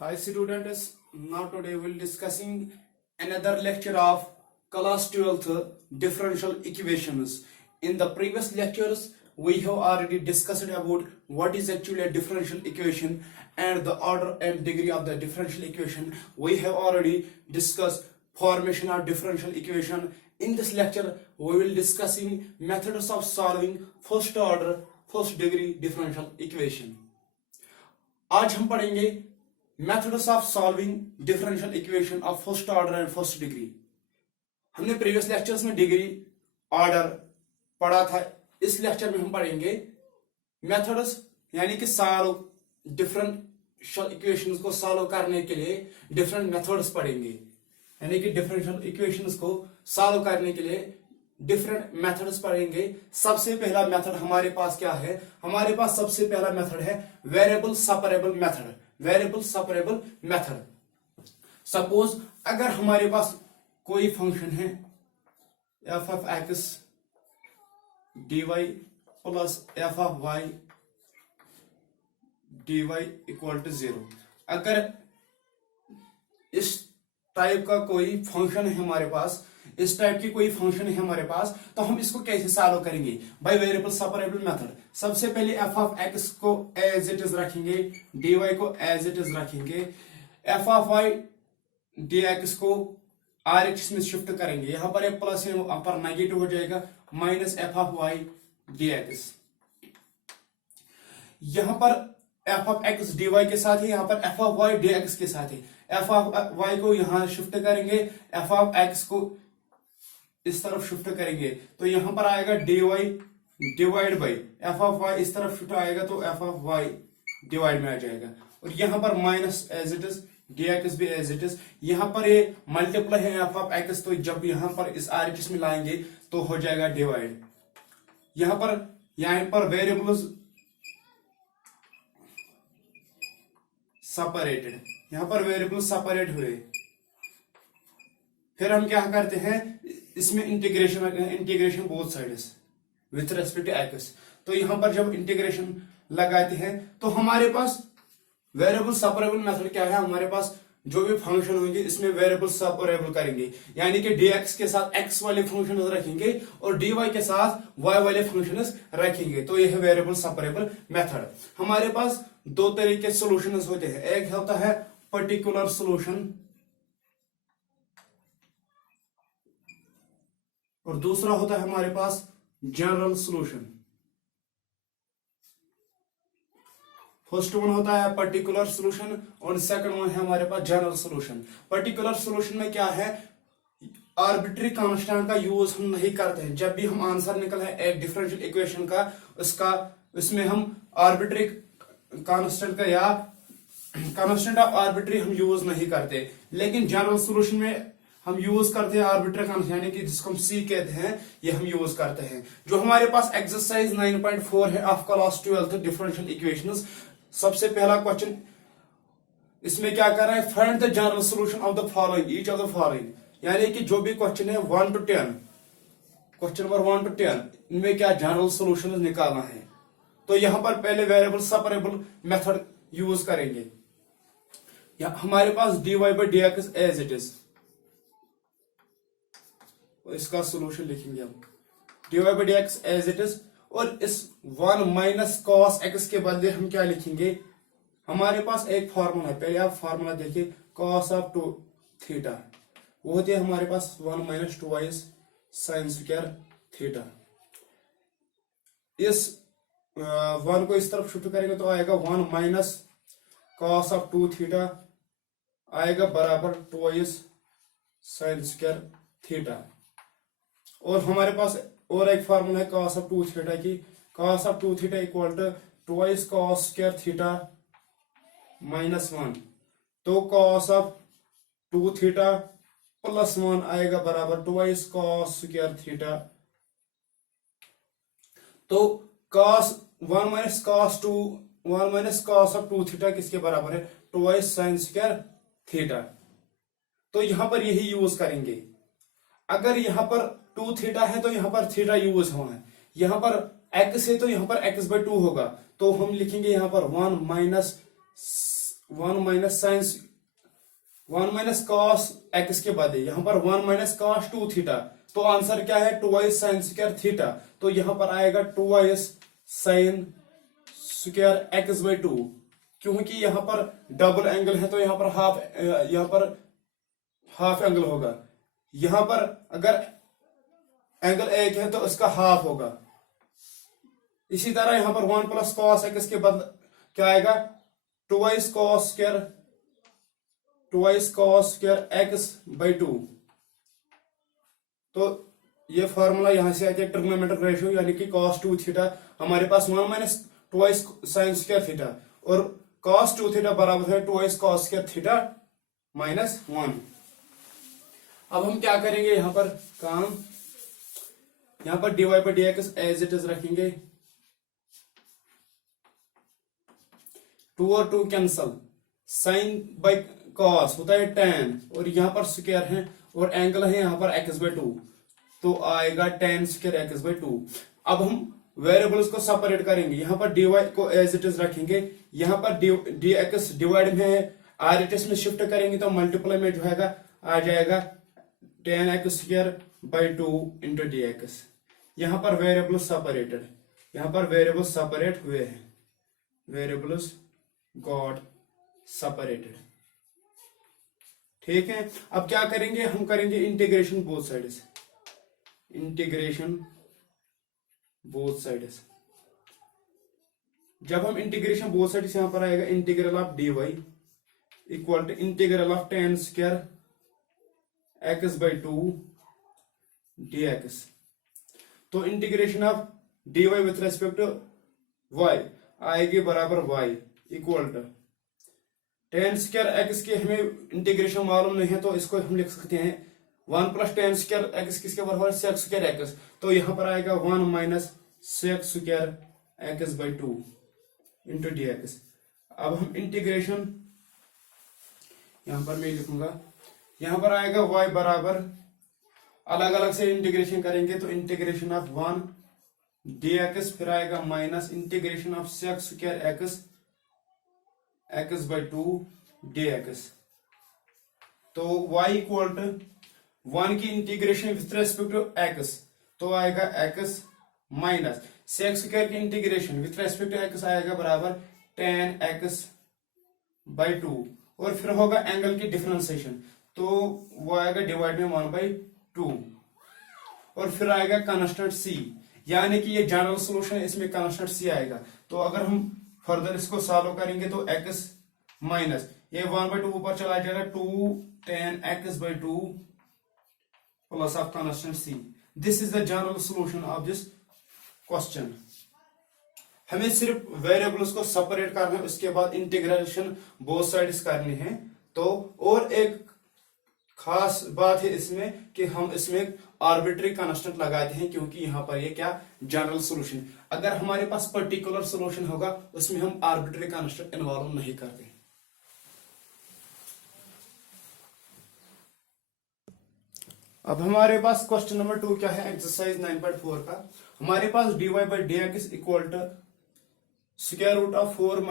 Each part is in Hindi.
Hi students, now today we'll discussing another lecture of class 12th differential equations. In the previous lectures, we have already discussed about what is actually a differential equation and the order and degree of the differential equation. We have already discussed formation of differential equation. In this lecture, we will discussing methods of solving first order, first degree differential equation. आज हम पढ़ेंगे methods of solving differential equation of first order and first degree. हमने प्रीवियस लेक्चर्स में डिग्री ऑर्डर पढ़ा था। इस लेक्चर में हम पढ़ेंगे मेथड्स, यानी कि सॉल्व डिफरेंशियल इक्वेशंस को सॉल्व करने के लिए डिफरेंट मेथड्स पढ़ेंगे, यानी कि डिफरेंशियल इक्वेशंस को सॉल्व करने के लिए डिफरेंट मेथड्स पढ़ेंगे। सबसे पहला मेथड हमारे पास क्या है? हमारे पास सबसे पहला मेथड है variable separable method. Variable separable method, suppose अगर हमारे पास कोई फंक्शन है f of x d y plus f of y d y equal to 0, अगर इस टाइप का कोई फंक्शन है हमारे पास, इस टाइप की कोई फंक्शन है हमारे पास, तो हम इसको कैसे सॉल्व करेंगे? By variable separable method. सबसे पहले एफ ऑफ एक्स को एज इट इज रखेंगे, डी वाई को एज इट इज रखेंगे, f of y d x को आर एक्स में शिफ्ट करेंगे। यहां पर एक प्लस है, वहां पर नेगेटिव हो जाएगा, minus f of y d x. यहां पर f of x d y के साथ है, यहां पर f of y d x के साथ है। एफ ऑफ वाई को यहां शिफ्ट करेंगे, एफ ऑफ एक्स को इस तरफ शिफ्ट करेंगे, तो यहां पर आएगा d y divide by f of y, इस तरफ शिफ्ट आएगा तो एफ ऑफ वाई डिवाइड में आ जाएगा, और यहां पर minus as it is, d x भी एज इट इज। यहां पर ये मल्टीप्लाई है एफ ऑफ एक्स, तो जब यहां पर इस आर एक्स में लाएंगे तो हो जाएगा डिवाइड। यहां पर वेरिएबल्स सेपरेटेड, यहां पर वेरिएबल सेपरेट हुए। फिर हम क्या करते हैं, इसमें integration both sides with respect to x. तो यहां पर जब इंटीग्रेशन लगाते हैं तो हमारे पास वेरिएबल सेपरेबल मेथड क्या है? हमारे पास जो भी फंक्शन होंगे इसमें वेरिएबल सेपरेबल करेंगे, यानी कि dx के साथ x वाले फंक्शन रखेंगे और dy के साथ y वाले फंक्शन रखेंगे। तो यह है वेरिएबल सेपरेबल मेथड। हमारे पास दो तरीके सॉल्यूशंस होते हैं, एक होता है पर्टिकुलर सॉल्यूशन और दूसरा होता है हमारे पास जनरल सॉल्यूशन। फर्स्ट वन होता है पर्टिकुलर सॉल्यूशन और सेकंड वन है हमारे पास जनरल सॉल्यूशन। पर्टिकुलर सॉल्यूशन में क्या है, आर्बिट्री कांस्टेंट का यूज हम नहीं करते हैं। जब भी हम आंसर निकला है एक डिफरेंशियल इक्वेशन का, उसमें हम आर्बिट्री कांस्टेंट का या कांस्टेंट ऑफ आर्बिट्री हम यूज नहीं करते। लेकिन जनरल सॉल्यूशन में हम यूज करते हैं आर्बिट्री कांस्टेंट, यानी कि जिसको हम सी कहते हैं, ये हम यूज करते हैं। जो हमारे पास एक्सरसाइज 9.4 है ऑफ क्लास 12 डिफरेंशियल इक्वेशंस, सबसे पहला क्वेश्चन इसमें क्या कर रहा है, find the general solution of the following, each of the following, यानी कि जो भी क्वेश्चन है 1 to 10, क्वेश्चन नंबर 1 to 10, इनमें क्या जनरल सॉल्यूशन निकालना है। तो यहां पर पहले वेरिएबल सेपरेबल मेथड यूज करेंगे। हमारे पास dy by d x as it is, इसका सॉल्यूशन लिखेंगे हम dy by d x as it is, और इस 1 माइनस कॉस एक्स के बदले हम क्या लिखेंगे, हमारे पास एक फॉर्मूला है, पहले आप फॉर्मूला देखिए, कॉस ऑफ 2 थीटा, वो होते हैं हमारे पास 1 minus 2y sine square theta. इस 1 को इस तरफ शिफ्ट करेंगे तो आएगा 1 माइनस कॉस ऑफ 2 थीटा आएगा बराबर 2y साइन स्क्वायर थीटा। और हमारे पास और एक फार्मूला है cos ऑफ 2 थीटा की, cos of 2 theta equal to 2 cos square theta minus 1, तो cos ऑफ 2 थीटा प्लस 1 आएगा बराबर 2 cos स्क्वायर थीटा। तो cos 1 minus cos of 2 theta किसके बराबर है, 2 साइन स्क्वायर थीटा। तो यहां पर यही यूज करेंगे। अगर यहां पर 2 थीटा है तो यहां पर थीटा यूज हुआ है, यहां पर x है तो यहां पर x/2 होगा, तो हम लिखेंगे यहां पर 1 minus one minus science 1 - cos x के बाद है यहाँ पर 1 - cos 2 थीटा, तो आंसर क्या है 2 sin स्क्वायर थीटा। तो यहाँ पर आएगा 2 sin स्क्वायर x/2, क्योंकि यहाँ पर डबल एंगल है तो यहाँ पर हाफ एंगल होगा। यहाँ पर अगर एंगल एक है तो उसका हाफ होगा। इसी तरह यहाँ पर 1 + cos x के बाद क्या आएगा 2 cos स्क्वायर x/2। तो ये फॉर्मूला यहां से आते हैं ट्रिग्नोमेट्रिक रेशियो, यानी कि cos 2 थीटा हमारे पास 1 - 2 sin स्क्वायर थीटा, और cos 2 थीटा बराबर है 2 cos स्क्वायर थीटा -1। अब हम क्या करेंगे यहाँ पर काम, यहाँ पर dy/dx एज इट इज रखेंगे, 2 और 2 कैंसल, साइन बाई कॉस होता है tan, और यहाँ पर स्क्वायर है और एंगल है यहाँ पर x/2, तो आएगा tan स्क्वायर x/2। अब हम वेरिएबल्स को सेपरेट करेंगे, यहाँ पर dy को एज इट इज रखेंगे, यहाँ पर dx डिवाइड में है, RHS में शिफ्ट करेंगे तो मल्टीप्लाई में जो है आ जाएगा tan x²/2 इंटू dx। यहाँ पर वेरिएबल्स सेपरेटेड, यहाँ पर वेरिएबल्स सेपरेट हुए हैं, वेरिएबल्स गॉट सेपरेटेड। ठीक है, अब क्या करेंगे, हम करेंगे integration both sides, integration both sides. जब हम इंटीग्रेशन बोथ साइड्स यहां पर आएगा integral of dy equal to integral of tan square x/2 dx। तो integration of dy with respect to y आएगी बराबर y equal to tan square x के हमें इंटीग्रेशन मालूम नहीं है, तो इसको हम लिख सकते हैं 1 + tan स्क्वायर x किसके बराबर है sec स्क्वायर x, तो यहां पर आएगा 1 - sec square x/2 into dx। अब हम इंटीग्रेशन यहां पर मैं लिखूंगा, यहां पर आएगा y बराबर, अलग अलग से इंटीग्रेशन करेंगे तो इंटीग्रेशन ऑफ 1 dx, फिर आएगा minus integration of sec square x/2 dx। तो y इक्वल टू 1 की integration with respect to x, तो आएगा x माइनस sec स्क्वायर की integration with respect to x आएगा बराबर tan x/2, और फिर होगा एंगल की डिफरेंशिएशन, तो वो आएगा डिवाइड में 1/2, और फिर आएगा कांस्टेंट c, यानी कि ये जनरल सॉल्यूशन है, इसमें कांस्टेंट c आएगा। तो अगर हम फर्दर इसको सॉल्व करेंगे तो x माइनस ये 1/2 ऊपर चला जाएगा 2 tan x/2 plus of constant c। This is the general solution of this question. हमें सिर्फ वेरिएबल्स को सेपरेट करना है, उसके बाद इंटीग्रेशन बोथ साइड्स करनी है। तो और एक खास बात है इसमें कि हम इसमें आर्बिट्री कांस्टेंट लगाते हैं, क्योंकि यहाँ पर ये क्या जनरल सॉल्यूशन, अगर हमारे पास पर्टिकुलर सॉल्यूशन होगा उसमें हम आर्बिट्री कांस्टेंट इन्वॉल्व नहीं करते। अब हमारे पास क्वेश्चन नंबर 2 क्या है, एक्सरसाइज 9.4 का। हमारे पास dy/dx equal to square root of 4 -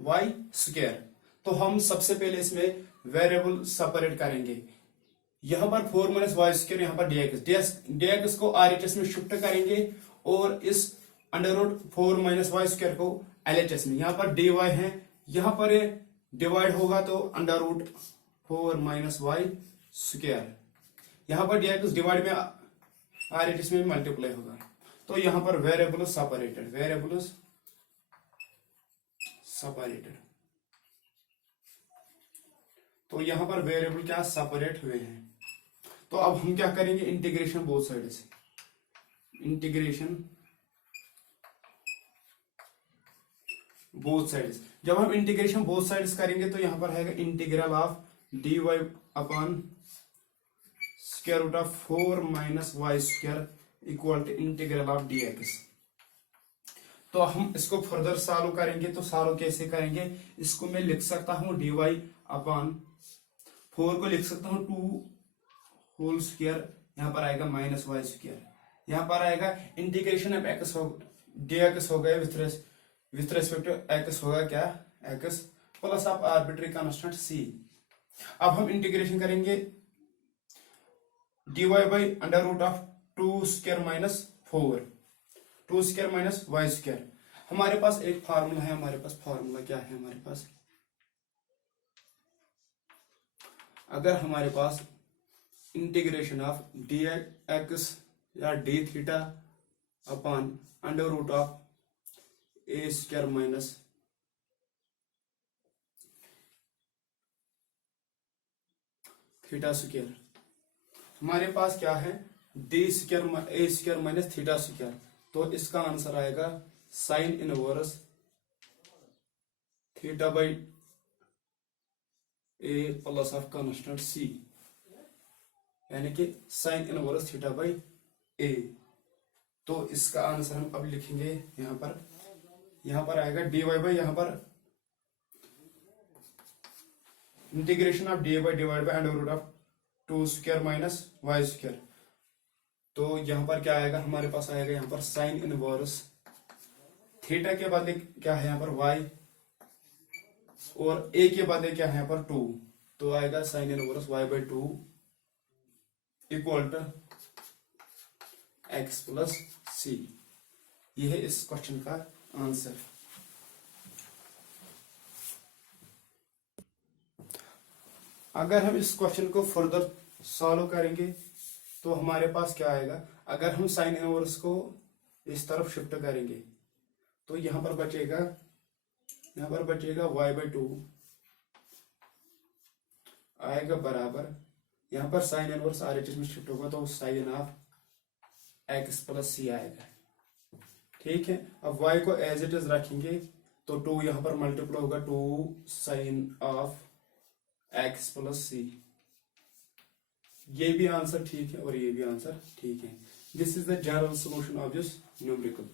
y square. तो हम सबसे पहले इसमें वेरिएबल सेपरेट करेंगे, यहां पर 4 - y स्क्वायर, यहां पर dx को RHS में शिफ्ट करेंगे और इस √4 - y स्क्वायर को LHS में, यहां पर dy है, यहां पर डिवाइड होगा तो √4 - y स्क्वायर, यहां पर dx डिवाइड में RHS में मल्टीप्लाई होगा। तो यहां पर वेरिएबल सेपरेटेड, वेरिएबल्स सेपरेटेड, तो यहां पर वेरिएबल क्या सेपरेट हुए हैं। तो अब हम क्या करेंगे, इंटीग्रेशन बोथ साइड से, इंटीग्रेशन बोथ साइड्स। जब हम इंटीग्रेशन बोथ साइड्स करेंगे तो यहां पर है integral of dy upon square root of 4 - y square equal to integral of dx। तो हम इसको फर्दर सॉल्व करेंगे, तो सॉल्व कैसे करेंगे, इसको मैं लिख सकता हूं dy अपॉन 4 को लिख सकता हूं 2 होल स्क्वायर, यहां पर आएगा -y स्क्वायर, यहां पर आएगा इंटीग्रेशन ऑफ x हो dx हो गया विथ रेस्पेक्ट टू x होगा क्या x plus of arbitrary constant c। अब हम इंटीग्रेशन करेंगे dy by under root of 2 square minus 4, 2 square minus y square. हमारे पास एक फार्मूला है, हमारे पास फार्मूला क्या है हमारे पास, अगर हमारे पास इंटीग्रेशन ऑफ डी एक्स या d theta upon under root of a square minus theta square, हमारे पास क्या है d square a square minus theta square, तो इसका आंसर आएगा sine inverse theta by a plus of constant c, यानी कि sine inverse theta by a. तो इसका आंसर हम अब लिखेंगे यहां पर आएगा डी वाई बाई, यहां पर integration of d by divide by under root of 2 square minus y square. तो यहां पर क्या आएगा, हमारे पास आएगा यहां पर साइन इनवर्स थीटा के बाद क्या है यहां पर y, और a के बाद क्या है यहां पर 2, तो आएगा sine inverse y by 2 equal to x plus c. यह है इस क्वेश्चन का आंसर। अगर हम इस क्वेश्चन को फर्दर सॉल्व करेंगे तो हमारे पास क्या आएगा, अगर हम साइन इनवर्स को इस तरफ शिफ्ट करेंगे तो यहां पर बचेगा y बाई 2 आएगा बराबर, यहां पर साइन इनवर्स RHS में शिफ्ट होगा तो साइन ऑफ x प्लस सी आएगा। ठीक है, अब y को एज इट इज रखेंगे तो 2 यहां पर मल्टीप्लाई होगा 2 साइन ऑफ x प्लस सी। ये भी आंसर ठीक है और ये भी आंसर ठीक है। This is the general solution of this numerical.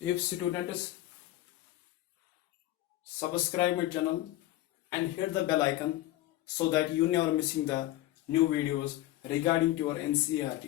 If students subscribe my channel and hit the bell icon so that you never missing the new videos regarding to your NCERT.